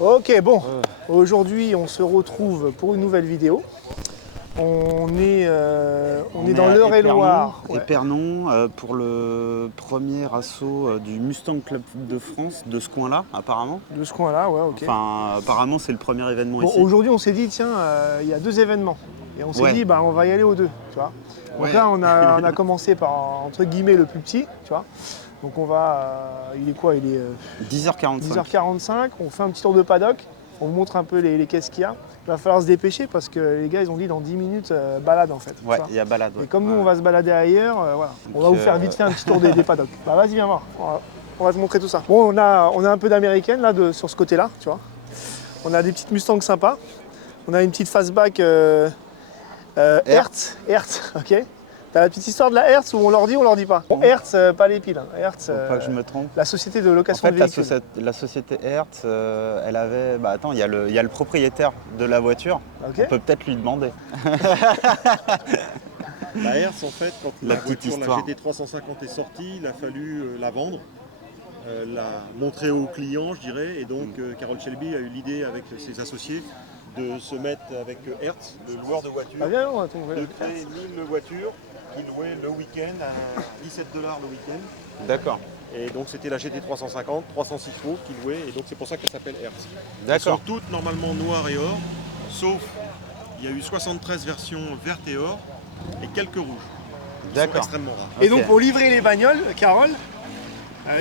Ok, bon, aujourd'hui on se retrouve pour une nouvelle vidéo. On est dans l'Eure-et-Loire. Ouais. Épernon, pour le premier assaut du Mustang Club de France de ce coin-là, apparemment. De ce coin-là, ouais, ok. Enfin, apparemment, c'est le premier événement Bon, ici. aujourd'hui on s'est dit, tiens, il y a 2 événements. Et on s'est Ouais. dit, bah, on va y aller aux 2, tu vois. Donc Ouais. là, on a commencé par, entre guillemets, le plus petit, tu vois. Donc on va, il est quoi? Il est 10h45. 10h45, on fait un petit tour de paddock, on vous montre un peu les caisses qu'il y a. Il va falloir se dépêcher parce que les gars, ils ont dit dans 10 minutes, balade en fait. Ouais, tu vois. il y a balade. Et comme nous, on va se balader ailleurs, voilà. On va Donc, vous faire vite fait un petit tour des paddocks. Bah vas-y, viens voir. On va te montrer tout ça. Bon, on a un peu d'américaine là sur ce côté-là, tu vois. On a des petites Mustangs sympas. On a une petite fastback Hertz, ok. T'as la petite histoire de la Hertz où on leur dit pas. Bon, Hertz, pas les piles. Hertz, Faut pas que je me trompe. la société de En location fait, de véhicules. la société Hertz, elle avait... Bah attends, il y a le propriétaire de la voiture. Ok. On peut peut-être lui demander. La Hertz, en fait, quand La la petite voiture, histoire. la GT350 est sortie, il a fallu la vendre, la montrer aux clients, je dirais. Et donc, Carroll Shelby a eu l'idée avec ses associés de se mettre avec Hertz, le loueur de voitures, Ah, viens, on va trouver. de créer 1000 voitures qui louaient le week-end à 17 $ le week-end. D'accord. Et donc, c'était la GT350, 306 chevaux qui louait. Et donc, c'est pour ça qu'elle s'appelle Hertz. Elles sont D'accord. toutes normalement noires et or, sauf il y a eu 73 versions vertes et or et quelques rouges. Ils sont D'accord. extrêmement rares. Et donc Ok. pour livrer les bagnoles, Carole,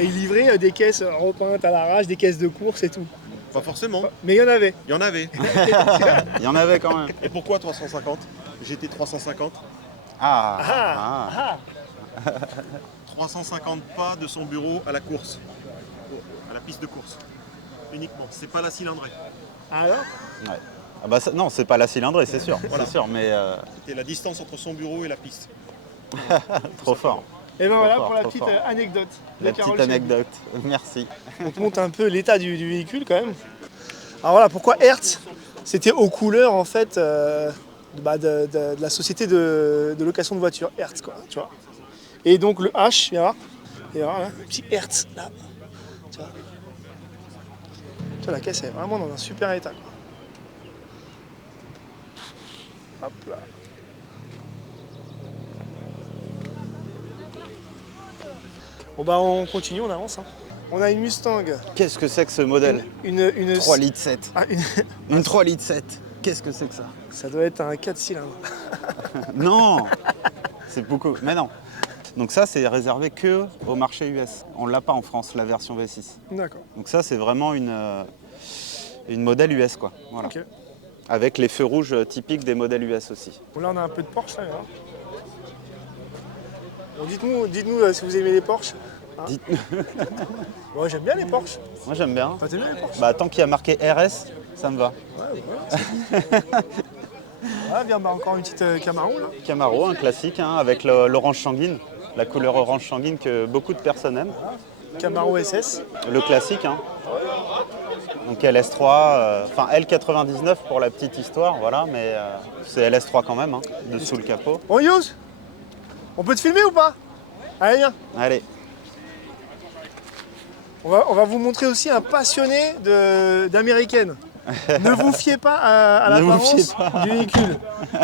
il livrait des caisses repeintes à l'arrache, des caisses de course et tout. Pas forcément, Mais il y en avait. il y en avait. Il y en avait quand même. Et pourquoi 350 GT 350 Ah. 350 pas de son bureau à la course, à la piste de course, uniquement. C'est pas la cylindrée. Alors Ouais. Ah bah ça- non, c'est pas la cylindrée, c'est sûr. Voilà. C'est sûr, mais C'était la distance entre son bureau et la piste. trop fort. Et ben voilà fort, pour la trop petite fort. anecdote. de La Carole petite Shelby. anecdote. Merci. On te montre un peu l'état du véhicule quand même. Alors voilà pourquoi Hertz, c'était aux couleurs en fait de la société de location de voitures, Hertz quoi, tu vois. Et donc le H, viens voir. Et voilà, le petit Hertz là. Tu vois. Tu vois, la caisse est vraiment dans un super état quoi. Hop là. Bon bah on continue, on avance. Hein. On a une Mustang. Qu'est-ce que c'est que ce modèle Une 3 litres 7. Ah, Une 3 litres 7. Qu'est-ce que c'est que ça? ça doit être un 4 cylindres. Non. C'est beaucoup. Mais non. Donc ça, c'est réservé que au marché US. On l'a pas en France, la version V6. D'accord. Donc ça, c'est vraiment une modèle US, quoi. Voilà. Ok. Avec les feux rouges typiques des modèles US aussi. Bon, là on a un peu de Porsche là. Hein. Bon, dites-nous si vous aimez les Porsche. Hein. Dites- Moi j'aime bien les Porsche. Moi, j'aime bien. Toi t'aimes bien les Porsche? Bah, tant qu'il y a marqué RS, ça me va. Ah viens bah encore une petite Camaro là. Camaro, un classique, hein, avec l'orange sanguine. La couleur orange sanguine que beaucoup de personnes aiment. Camaro SS. Le classique, hein. Donc LS3, enfin L99 pour la petite histoire, voilà, mais c'est LS3 quand même, hein, dessous le capot. Bon Yous, on peut te filmer ou pas? Allez viens. Allez, On va vous montrer aussi un passionné d'américaine. Ne vous fiez pas à Ne vous l'apparence fiez pas. du véhicule.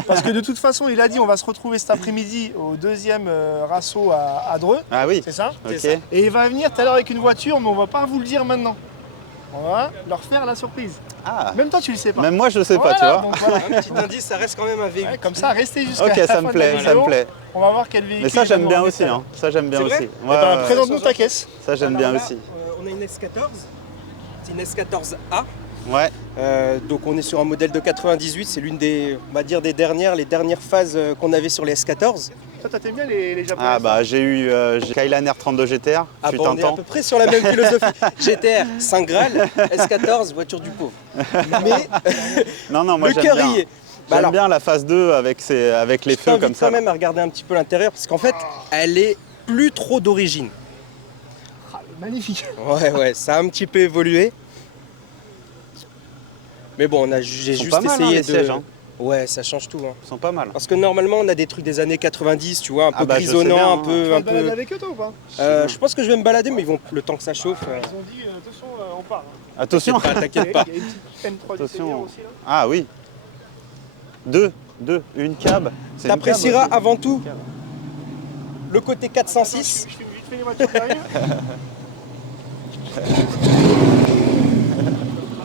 Parce que de toute façon, il a dit on va se retrouver cet après-midi au deuxième rasso à Dreux. ah oui, C'est ça? ok. Et il va venir tout à l'heure avec une voiture, mais on va pas vous le dire maintenant. On va leur faire la surprise. Ah, Même toi, tu le sais pas. même moi je le sais pas, Voilà, tu vois. donc voilà. Un petit indice, ça reste quand même un véhicule. Ouais, comme ça, restez jusqu'à Ok, la ça fin me de plaît, la ça vidéo. me plaît. On va voir quel véhicule. Mais ça il va j'aime nous bien ramener aussi, tout à l'heure. hein. Ça j'aime bien C'est vrai aussi. Eh ben, présente-nous ta caisse. Ça j'aime bien Alors là, aussi. On a une S14, c'est une S14A. Ouais, Donc on est sur un modèle de 98, c'est l'une des, on va dire les dernières phases qu'on avait sur les S14. Toi, t'aimes bien les japonais? ah bah j'ai eu Skyline R32 GTR, Ah fut bah, un on est à temps. peu près sur la même philosophie. GTR, Saint Graal, S14, voiture du pauvre. Mais Non, non, moi le j'aime cœur bien. y est. Bah J'aime alors, bien la phase 2 avec les je feux t'invite comme ça. quand même à regarder un petit peu l'intérieur parce qu'en fait, elle est plus trop d'origine. Ah, magnifique. Ouais, ça a un petit peu évolué. Mais bon, j'ai Ils sont juste pas mal, hein, essayé les de. sièges, hein. Ouais, ça change tout. Hein. Ils sont pas mal. Parce que normalement, on a des trucs des années 90, tu vois, un peu Ah bah, je sais bien, grisonnant, hein. un Tu peu... vas Un te balader peu... avec eux toi ou pas? Je pense que je vais me balader, mais ils vont le temps que ça chauffe. Ils ont dit attention, on part. Hein. Attention. T'inquiète pas. Il y a une petite M3 du Attention. Seigneur aussi là. Ah oui. Deux. Une cab. C'est une T'apprécieras cab aussi. avant tout le côté 406. Je filme vite fait les voitures qui arrivent.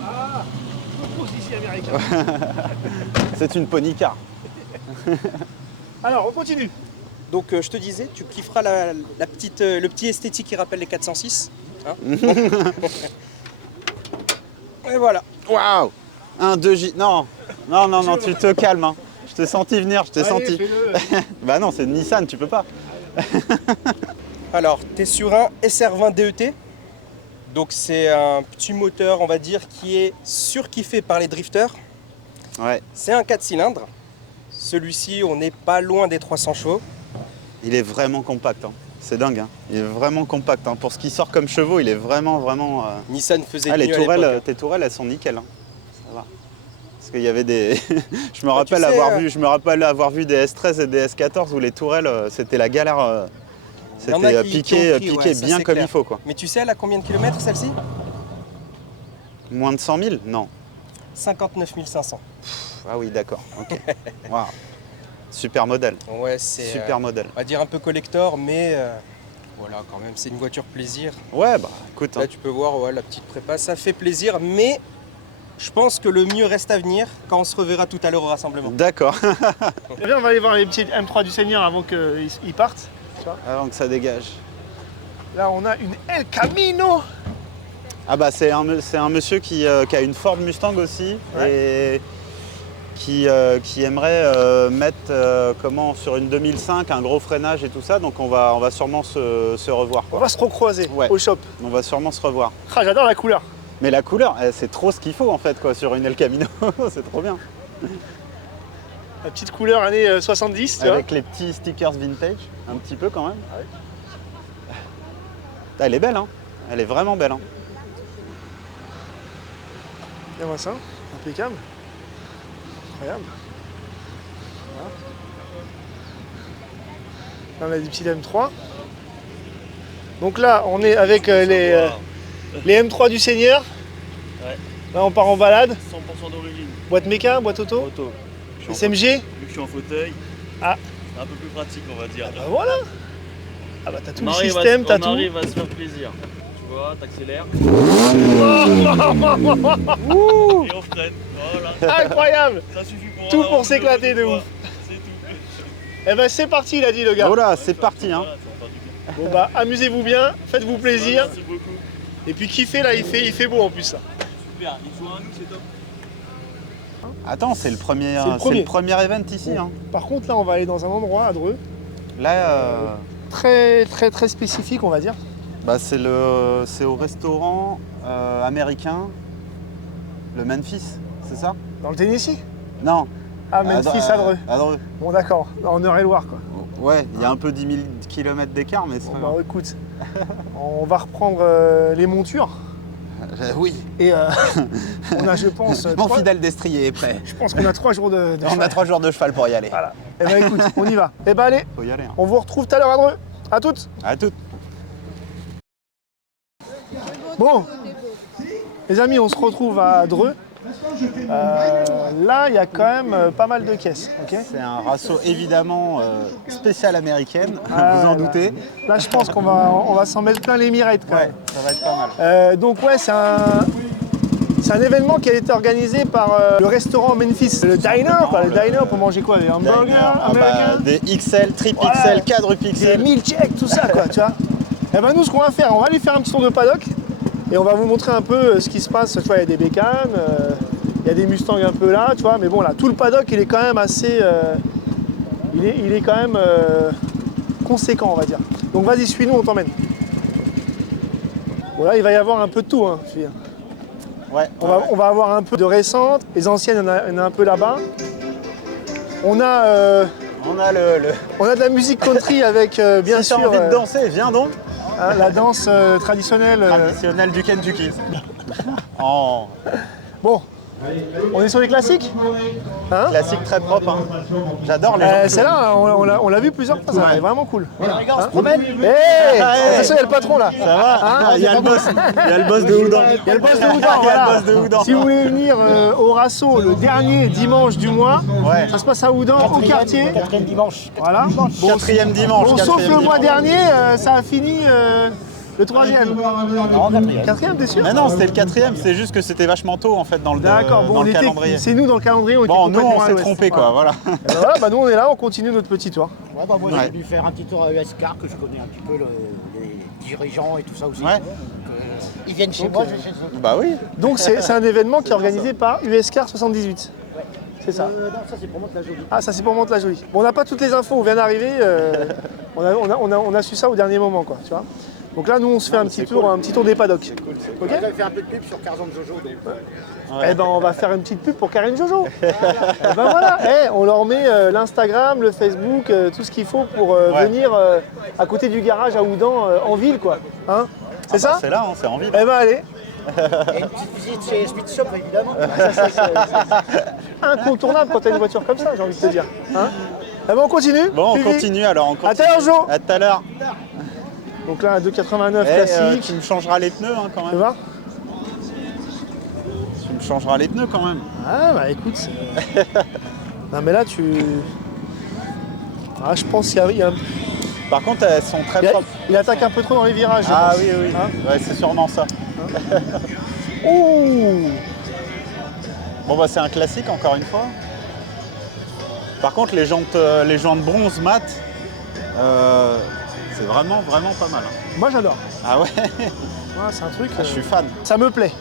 Ah, course ici américain. C'est une pony car. Alors on continue. Donc je te disais, tu kifferas la petite, le petit esthétique qui rappelle les 406. Hein. Et voilà. Waouh. Un 2J. Non, tu te calmes. Hein. Je t'ai senti venir, je t'ai Allez, senti. fais-le. Bah non, c'est Nissan, tu peux pas. Alors, tu es sur un SR20 DET. Donc c'est un petit moteur, on va dire, qui est surkiffé par les drifters. Ouais. C'est un 4 cylindres. Celui-ci, on n'est pas loin des 300 chevaux. Il est vraiment compact. Hein. C'est dingue. Hein. Il est vraiment compact. Hein. Pour ce qui sort comme chevaux, il est vraiment. Nissan faisait Ah, mieux les à l'époque. tourelles, tes tourelles, elles sont nickel. Hein. Ça va. Parce qu'il y avait des. je me rappelle avoir vu des S13 et des S14 où les tourelles, c'était la galère. Il y en a C'était qui piqué, ont pris, ouais, ça, bien c'est comme clair. il faut. Quoi. Mais tu sais, elle a combien de kilomètres celle-ci? Moins de 100 000 Non. 59 500. Ah oui, d'accord. Ok. Waouh. Super modèle. Ouais, c'est Super modèle. on va dire un peu collector, mais voilà, quand même, c'est une voiture plaisir. Ouais, bah écoute. Hein. Là, tu peux voir ouais, la petite prépa, ça fait plaisir, mais je pense que le mieux reste à venir quand on se reverra tout à l'heure au rassemblement. D'accord. Eh bien, on va aller voir les petits M3 du Seigneur avant qu'ils partent. Tu vois. Avant que ça dégage. Là, on a une El Camino. Ah bah c'est un monsieur qui a une Ford Mustang aussi et qui aimerait mettre sur une 2005 un gros freinage et tout ça. Donc on va sûrement se revoir. On Quoi. va se recroiser Ouais. au shop. On va sûrement se revoir. Ah, j'adore la couleur. Mais la couleur, c'est trop ce qu'il faut en fait quoi, sur une El Camino. C'est trop bien. La petite couleur années 70, tu vois. Avec les petits stickers vintage, un petit peu quand même. Ah, elle est belle, hein. Elle est vraiment belle. Hein. Et voilà ça, impeccable. Incroyable. Voilà. Là, on a des petits M3. Donc là, on est avec les M3 du Seigneur. Ouais. Là, on part en balade. 100% d'origine. Boîte méca, boîte auto. Auto. SMG. Vu que je suis en fauteuil, Ah. c'est un peu plus pratique, on va dire. Bah voilà. Ah bah t'as tout On le arrive système, t'as on tout. arrive à se faire plaisir. Tu vois, t'accélères. Et on freine. Voilà. Incroyable. Ça suffit pour Tout avoir pour un s'éclater de peu ouf. C'est tout. Eh ben c'est parti, il a dit le gars. Voilà, c'est parti. Hein. Voilà, ça va faire du bien. Bon bah amusez-vous bien, faites-vous plaisir. Merci beaucoup. Et puis kiffez là, il fait beau en plus là. Super, il faut un nous, c'est top. Attends, c'est le premier event ici. Hein. Par contre là on va aller dans un endroit à Dreux, Là, très très très spécifique on va dire. bah, c'est au restaurant américain, le Memphis, c'est ça? Dans le Tennessee. Non. Ah Memphis à Dreux. À Dreux. Bon d'accord, en Eure-et-Loire quoi. Ouais, il y a un peu 10 000 km d'écart, mais c'est Bon pas bah grave. écoute, on va reprendre les montures. Oui, Et on a je pense, mon fidèle destrier est prêt. je pense qu'on a 3 jours de On a cheval. 3 jours de cheval pour y aller. Voilà. Eh ben écoute, on y va. Eh ben allez, Faut y aller. Hein. on vous retrouve tout à l'heure à Dreux. À toutes. À toutes. Bon, les amis, on se retrouve à Dreux. Là, il y a quand même pas mal de caisses. Ok. C'est un rasso évidemment spécial américaine, Ah, vous en là. doutez. Là, je pense qu'on va s'en mettre plein les mirettes quand Ouais, même. ça va être pas mal. Donc ouais, c'est un événement qui a été organisé par le restaurant Memphis. Le diner, quoi. Le diner pour manger quoi? Des hamburgers Diner, ah bah, américains, des XL, triple Voilà. XL, quadruple des XL. milkshakes, tout ça quoi, tu vois. Et ben nous, ce qu'on va faire, on va aller faire un petit tour de paddock et on va vous montrer un peu ce qui se passe. Tu vois, il y a des bécanes, il y a des Mustangs un peu là, tu vois. Mais bon là, tout le paddock, il est quand même assez, il est quand même conséquent, on va dire. Donc vas-y, suis-nous, on t'emmène. Bon là, il va y avoir un peu de tout, hein, je veux dire. Ouais, On va avoir un peu de récentes, les anciennes, il y en a un peu là-bas. On a de la musique country avec bien si t'as sûr envie de danser, viens donc. hein, la danse traditionnelle. Traditionnel du Kentucky. Oh. Bon, On est sur les classiques hein? Classique très propre. Hein. J'adore les gens. Celle-là, on l'a vu plusieurs fois, ça est vraiment cool. Les gars, on se promène. Hey, attention, il y a le patron là. Ça va Hein? Il y a le boss. Il y a le boss de Houdan. Il y a le boss de Houdan, Il y a voilà. le boss de Houdan. Si vous voulez venir au Rasso le dernier dimanche du mois, Ouais. ça se passe à Houdan, au quartier. Quatrième dimanche. Voilà. Quatrième dimanche. Bon, sauf quatrième le mois dimanche. dernier, ça a fini le troisième. Non, quatrième. Quatrième, t'es sûr? Mais non, c'était le quatrième, c'est juste que c'était vachement tôt en fait dans le, D'accord, bon, dans on le était, calendrier. c'est nous dans le calendrier, on était Bon, nous complètement on à s'est l'ouest. trompé quoi, voilà. Alors voilà, bah nous on est là, on continue notre petit tour. Ouais, bah moi Ouais. j'ai dû faire un petit tour à USCAR que je connais un petit peu les dirigeants et tout ça aussi. Ouais. Donc, ils viennent chez moi, je vais chez eux. Bah oui. Donc c'est un événement qui est organisé par USCAR 78. C'est ça. Non, ça c'est pour moi de la jolie. Ah, ça c'est pour Mantes-la-Jolie. Bon, on n'a pas toutes les infos, on vient d'arriver. On a su ça au dernier moment, quoi, tu vois. Donc là, nous, on se fait un petit tour des paddocks. Ok. J'avais fait un peu de pub sur Carzon Jojo. Donc, Eh ben, on va faire une petite pub pour Karine Jojo. Eh ben voilà. On leur met l'Instagram, le Facebook, tout ce qu'il faut pour venir à côté du garage à Houdan, en ville, quoi. Hein? C'est ça? C'est là, hein, c'est en ville. Eh ben allez. et une petite visite chez Speed Shop évidemment. C'est incontournable quand t'as une voiture comme ça, j'ai envie de te dire. Hein? Eh ben on continue. Bon, on Suivi. continue alors. On continue. À tout à l'heure, Jo. À tout à l'heure. Donc là, 2,89 Eh, classique. tu me changeras les pneus hein, quand Tu même. vois? Tu me changeras les pneus quand même. Ah bah écoute, non mais là tu... Ah je pense qu'il y a... Par contre, elles sont très propres. Il attaque un peu trop dans les virages. je Ah pense. oui, oui. Hein? Ouais, c'est sûrement ça. Ouh. Bon bah c'est un classique encore une fois. Par contre les jantes bronze mat, c'est vraiment pas mal. Hein. Moi j'adore. Ah ouais, Ouais, c'est un truc... je suis fan. Ça me plaît.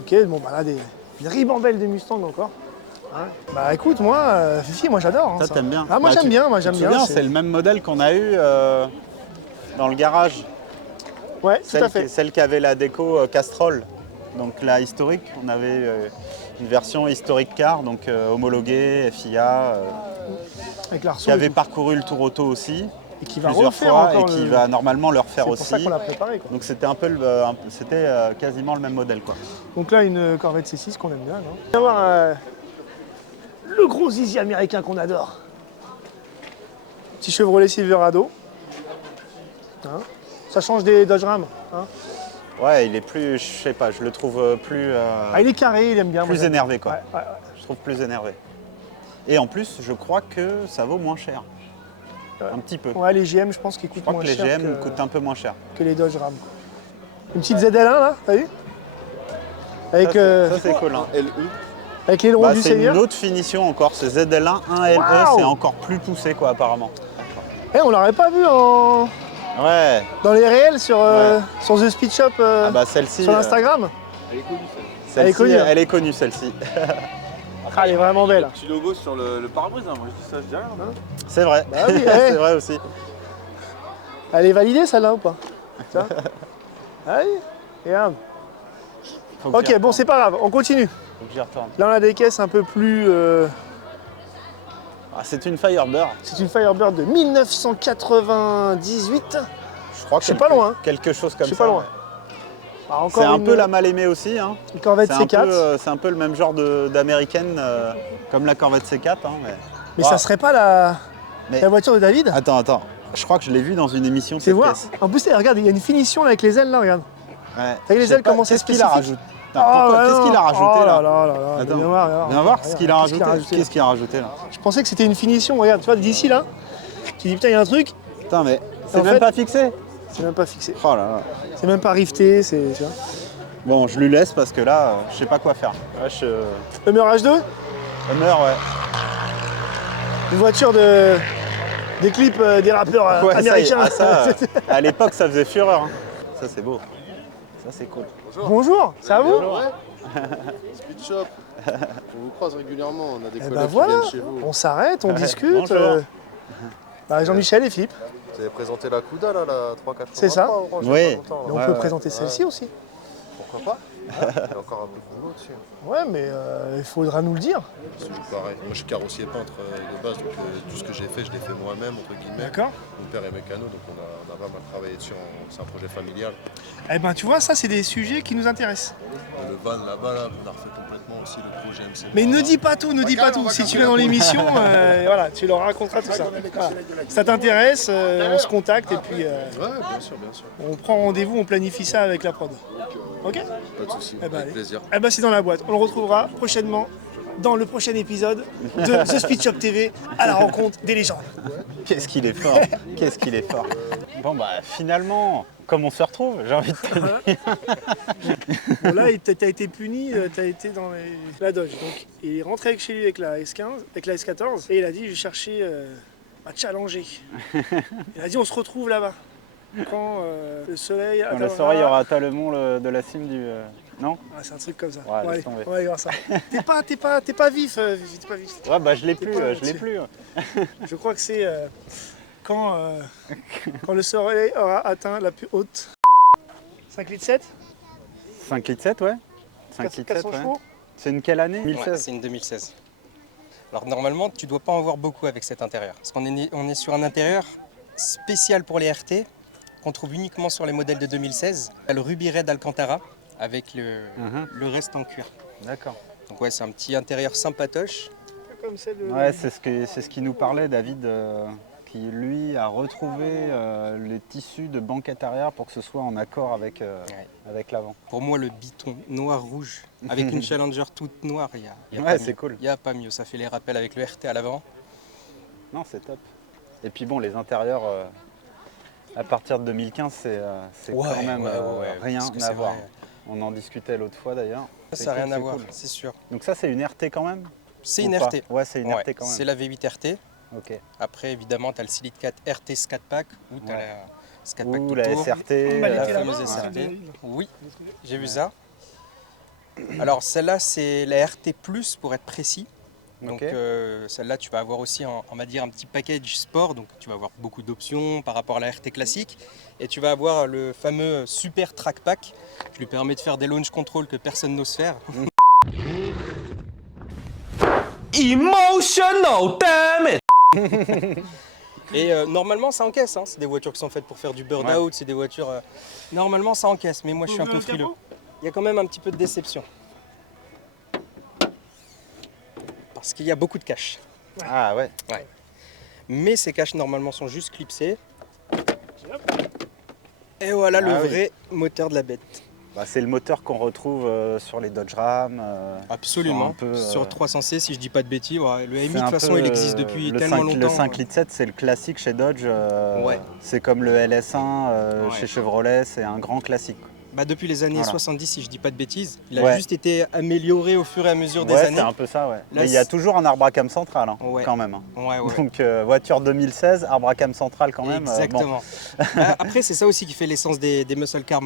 Ok, bon bah là des ribambelles de Mustang encore. Hein? Bah écoute, moi, Fifi, moi j'adore. Hein, Ça t'aimes bien. Ah moi Bah, j'aime bien, moi tu j'aime te bien. souviens, c'est le même modèle qu'on a eu dans le garage. Ouais, tout à fait. Celle qui avait la déco Castrol. Donc la historique, on avait une version historique car, donc homologuée, FIA, Avec l'Arceau qui avait parcouru le Tour Auto aussi, et qui va plusieurs refaire fois, et encore qui le- va normalement le refaire C'est pour aussi. ça qu'on l'a préparé, quoi. Donc c'était c'était quasiment le même modèle quoi. Donc là, une Corvette C6 qu'on aime bien, non? On va voir le gros zizi américain qu'on adore. Petit Chevrolet Silverado. Hein? Ça change des Dodge Ram. Hein? Ouais, il est plus, je sais pas, je le trouve plus, Ah, il est carré, il aime bien. moi, plus j'aime énervé bien. quoi. Ouais. Je trouve plus énervé. Et en plus, je crois que ça vaut moins cher. Un petit peu. Ouais, les GM, je pense qu'ils Je coûtent crois moins que les cher GM coûtent un peu moins cher. que les Dodge Ram. Quoi. Une petite ZL1 là, t'as vu? Avec, Ça c'est cool. Hein. avec l'aileron Bah, du c'est Seigneur. une autre finition encore, c'est ZL1 1LE, Waouh. c'est encore plus poussé quoi apparemment. On l'aurait pas vu Ouais, dans les réels sur The Speed Shop ah bah celle-ci, sur Instagram. Elle est connue, hein. elle est connue celle-ci. Ah, elle est vraiment belle. Petit logo sur le pare-brise, hein. Moi je dis ça, je dis rien. C'est vrai, Bah oui, c'est vrai aussi. Elle est validée celle-là ou pas? Tu vois? Ah oui, regarde. Faut que j'y Ok, bon c'est pas grave, on continue. Faut que j'y retourne. Là on a des caisses un peu plus... Ah, c'est une Firebird. c'est une Firebird de 1998. Je crois Je suis pas loin, hein. Quelque chose comme Je suis ça. pas loin. ouais. Ah, encore C'est un une, peu la mal aimée aussi. Hein. une Corvette C'est un, C4. c'est un peu le même genre d'américaine, comme la Corvette C4. Hein, Mais Wow. ça serait pas la Mais- voiture de David? Attends. Je crois que je l'ai vu dans une émission de C'est cette voir. pièce. En plus, regarde, il y a une finition là, avec les ailes là, regarde. Ouais. T'as vu les Je sais ailes, pas, comment c'est Qu'est-ce qu'il a spécifique? rajouté? Qu'est-ce qu'il a rajouté oh là, là là là là, Attends, viens voir, regarde. Viens voir ce qu'il a Regarde, rajouté. Qu'est-ce qu'il a rajouté là? Je pensais que c'était une finition, regarde, tu vois, d'ici là, tu dis putain, il y a un truc, Putain, mais c'est En même fait- pas fixé. c'est même pas fixé. Oh là là. C'est même pas rifté, c'est. Tu vois. Bon, je lui laisse parce que là, je sais pas quoi faire. Ouais, Hummer H2, Hummer, ouais. une voiture des clips des rappeurs Ouais, ça y est. américains. Ah, ça, à l'époque, ça faisait fureur. Hein. Ça, c'est beau. Ça, c'est cool. Bonjour, ça va vous? Speed Shop. On vous croise régulièrement, on a des Eh collègues ben qui voilà, viennent chez vous. on s'arrête, on discute. bonjour. Bah, Jean-Michel et Philippe. Vous avez présenté la Cuda là, la 383. C'est ça. Orange, il y a Et Oui. pas longtemps, là. on Ouais, peut ouais. présenter celle-ci aussi. Pourquoi pas Il y a encore un peu de boulot dessus. Ouais, mais il faudra nous le dire. C'est toujours pareil. Moi je suis carrossier peintre de base, donc tout ce que j'ai fait, je l'ai fait moi-même, entre guillemets. D'accord. Mon père est mécano, donc on a pas mal travaillé dessus. C'est un projet familial. Eh ben, tu vois, ça, c'est des sujets qui nous intéressent. Le van là-bas, là, on a refait complètement aussi le projet MC. Mais ne dis pas tout, ne dis pas tout. Si tu viens dans l'émission, voilà, tu leur raconteras tout ça. Voilà. Si ça t'intéresse, on se contacte et puis Ouais, bien sûr, bien sûr. on prend rendez-vous, on planifie ça avec la prod. Ok? Pas de soucis, Eh ben, avec allez. plaisir. Eh ben, c'est dans la boîte. On le retrouvera prochainement dans le prochain épisode de The Speed Shop TV à la rencontre des légendes. Qu'est-ce qu'il est fort. Qu'est-ce qu'il est fort. Bon bah finalement, comme on se retrouve, j'ai envie de te dire. Bon, là, t'as été puni, t'as été dans la Dodge. Donc, il est rentré chez lui avec la S15, avec la S14, et il a dit, je vais chercher à challenger. Il a dit, on se retrouve là-bas. Quand le soleil Dans le soleil, il y aura atteint le mont de la cime du... Non? Ah, c'est un truc comme ça. Ouais, Bon, laisse allez, tomber. on va aller voir ça. T'es pas vif, t'es pas vif. Ouais bah je l'ai T'es plus, pas je l'ai là-dessus. plus. Je crois que c'est quand, quand le soleil aura atteint la plus haute. 5 litres 7, 5 litres 7, ouais. 5 litres 7, 400 ouais. chevaux. C'est une quelle année? Ouais, 2016. c'est une 2016. Alors normalement, tu dois pas en voir beaucoup avec cet intérieur. Parce qu'on est sur un intérieur spécial pour les RT, qu'on trouve uniquement sur les modèles de 2016. Il y a le Ruby Red Alcantara, avec le reste en cuir. D'accord. Donc ouais, c'est un petit intérieur sympatoche. Comme celle de... Ouais, c'est ce qui nous parlait, David, qui lui a retrouvé les tissus de banquette arrière pour que ce soit en accord avec, avec l'avant. Pour moi, le biton noir-rouge, avec une Challenger toute noire, il y a Ouais, pas c'est mieux. cool. Il n'y a pas mieux, ça fait les rappels avec le RT à l'avant. Non, c'est top. Et puis bon, les intérieurs, à partir de 2015, c'est quand même rien parce que à c'est voir. vrai. On en discutait l'autre fois d'ailleurs. C'est Ça n'a cool, rien à c'est voir, cool. c'est sûr. Donc ça, c'est une RT quand même? C'est Ou une pas? RT. Ouais, c'est une Ouais, RT quand même. c'est la V8 RT. Ok. Après, évidemment, tu as le Silite 4 RT Scat Pack ou tu as Ouais. la Scat Pack Ou tout la tour. SRT. Bah, elle la était fameuse là-bas, SRT. hein, Oui, j'ai vu ça. Alors celle-là, c'est la RT Plus pour être précis. Donc Ok. celle-là, tu vas avoir aussi, on va dire, un petit package sport. Donc tu vas avoir beaucoup d'options par rapport à la RT classique. Et tu vas avoir le fameux Super Track Pack qui lui permet de faire des launch control que personne n'ose faire. Emotional, damn it! Et normalement, ça encaisse. Hein. C'est des voitures qui sont faites pour faire du burn-out. C'est des voitures... normalement, ça encaisse. Mais moi, je suis un peu frileux. Il y a quand même un petit peu de déception. Parce qu'il y a beaucoup de caches. Ah ouais. Mais ces caches, normalement, sont juste clipsées. Et voilà le Ah oui. vrai moteur de la bête. Bah, c'est le moteur qu'on retrouve sur les Dodge Ram. Absolument. sur un peu, Sur 300C, si je dis pas de bêtises. Ouais. Le c'est MI, de un toute façon, peu, il existe depuis le tellement 5, longtemps. Le 5 litres 7, c'est le classique chez Dodge. Ouais. C'est comme le LS1 Ouais. chez Chevrolet, c'est un grand classique. Bah, depuis les années Voilà. 70, si je dis pas de bêtises. Il a Ouais. juste été amélioré au fur et à mesure des Ouais, années. c'est un peu ça, ouais. Là, Mais il y a toujours un arbre à came central, hein, Ouais. quand même. Hein. Ouais, ouais. Donc voiture 2016, arbre à came central quand même. bon. Exactement. Après, c'est ça aussi qui fait l'essence des muscle cars,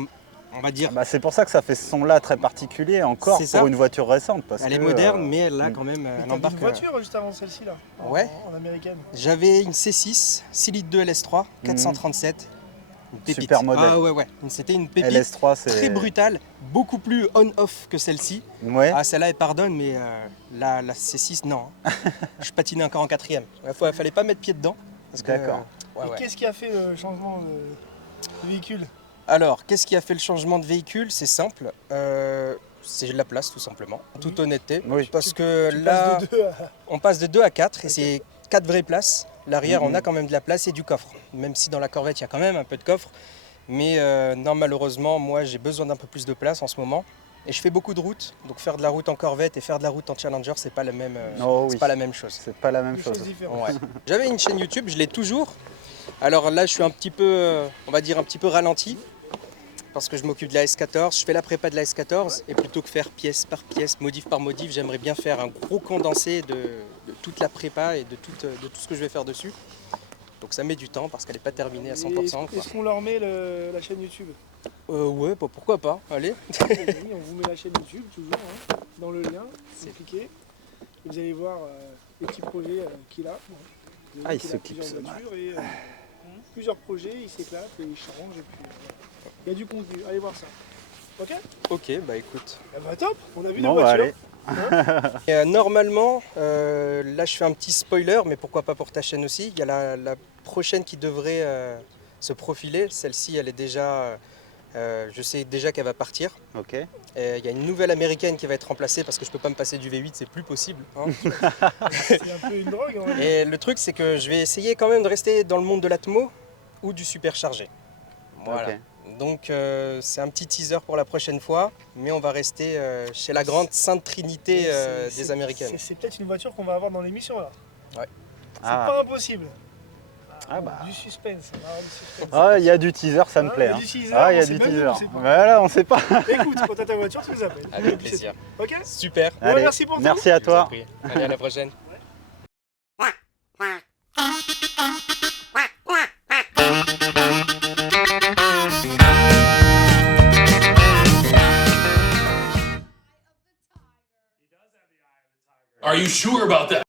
on va dire. Bah, c'est pour ça que ça fait ce son-là très particulier encore C'est pour ça. une voiture récente. Parce Elle que, est moderne, mais elle a quand même un T'as une embarque. voiture juste avant celle-ci là. Ouais. En américaine. J'avais une C6, 6 litres 2 LS3, 437. Une pépite. Super modèle. Ah ouais, ouais. C'était une pépite LS3, c'est très brutale, beaucoup plus on-off que celle-ci. Ouais. Ah, celle-là, elle pardonne, mais la C6, non. Je patinais encore en quatrième. Il fallait pas mettre pied dedans. parce que, D'accord. ouais, Et ouais. qu'est-ce qui a fait le changement de véhicule? Alors, qu'est-ce qui a fait le changement de véhicule? C'est simple. C'est la place, tout simplement. En toute honnêteté. Oui. Parce que Tu là, passes de 2 à... on passe de 2 à 4 et c'est 4 vraies places. L'arrière, Mhm. on a quand même de la place et du coffre. Même si dans la Corvette, il y a quand même un peu de coffre. Mais non, malheureusement, moi, j'ai besoin d'un peu plus de place en ce moment. Et je fais beaucoup de routes. Donc faire de la route en Corvette et faire de la route en Challenger, c'est pas la même, Oh, c'est oui. pas la même chose. C'est pas la même Des chose. choses différentes. Ouais. J'avais une chaîne YouTube, je l'ai toujours. Alors là, je suis un petit peu, on va dire un petit peu ralenti. Parce que je m'occupe de la S14, je fais la prépa de la S14. Et plutôt que faire pièce par pièce, modif par modif, j'aimerais bien faire un gros condensé de toute la prépa et de tout ce que je vais faire dessus. Donc ça met du temps parce qu'elle n'est pas terminée à 100%. quoi. Est-ce qu'on leur met la chaîne YouTube? Ouais, bah, pourquoi pas, allez. Oui, on vous met la chaîne YouTube toujours hein, dans le lien, vous cliquez et vous allez voir les petits projets qu'il a. Vous Ah, allez voir il qu'il se a clip, plusieurs ce voitures et plusieurs projets, il s'éclate et il change et puis il y a du contenu, allez voir ça. Ok. Ok, bah écoute. Eh bah top, on a vu Bon, nos bah, voitures. allez. Et, normalement, là je fais un petit spoiler, mais pourquoi pas pour ta chaîne aussi. Il y a la prochaine qui devrait se profiler. Celle-ci, elle est déjà. Je sais déjà qu'elle va partir. Ok. Et il y a une nouvelle américaine qui va être remplacée parce que je peux pas me passer du V8, c'est plus possible. Hein. C'est un peu une drogue. On va dire. Et le truc, c'est que je vais essayer quand même de rester dans le monde de l'Atmo ou du superchargé. Voilà. Ok. Donc c'est un petit teaser pour la prochaine fois, mais on va rester chez la grande sainte trinité des américaines. C'est peut-être une voiture qu'on va avoir dans l'émission là. Ouais. C'est Ah. pas impossible. Ah bah. Du suspense. On va avoir du suspense. Ah, il y a du teaser, ça me Ah, plaît. il y a Hein. du teaser, Ah, il y on a sait du même teaser. nous, on sait pas. Voilà, on sait pas. Écoute, quand t'as ta voiture, tu nous appelles. Avec plaisir. Ok. Super. Bon, Allez, merci pour tout. merci à Je vous en toi. prie. Allez, à la prochaine. Are you sure about that?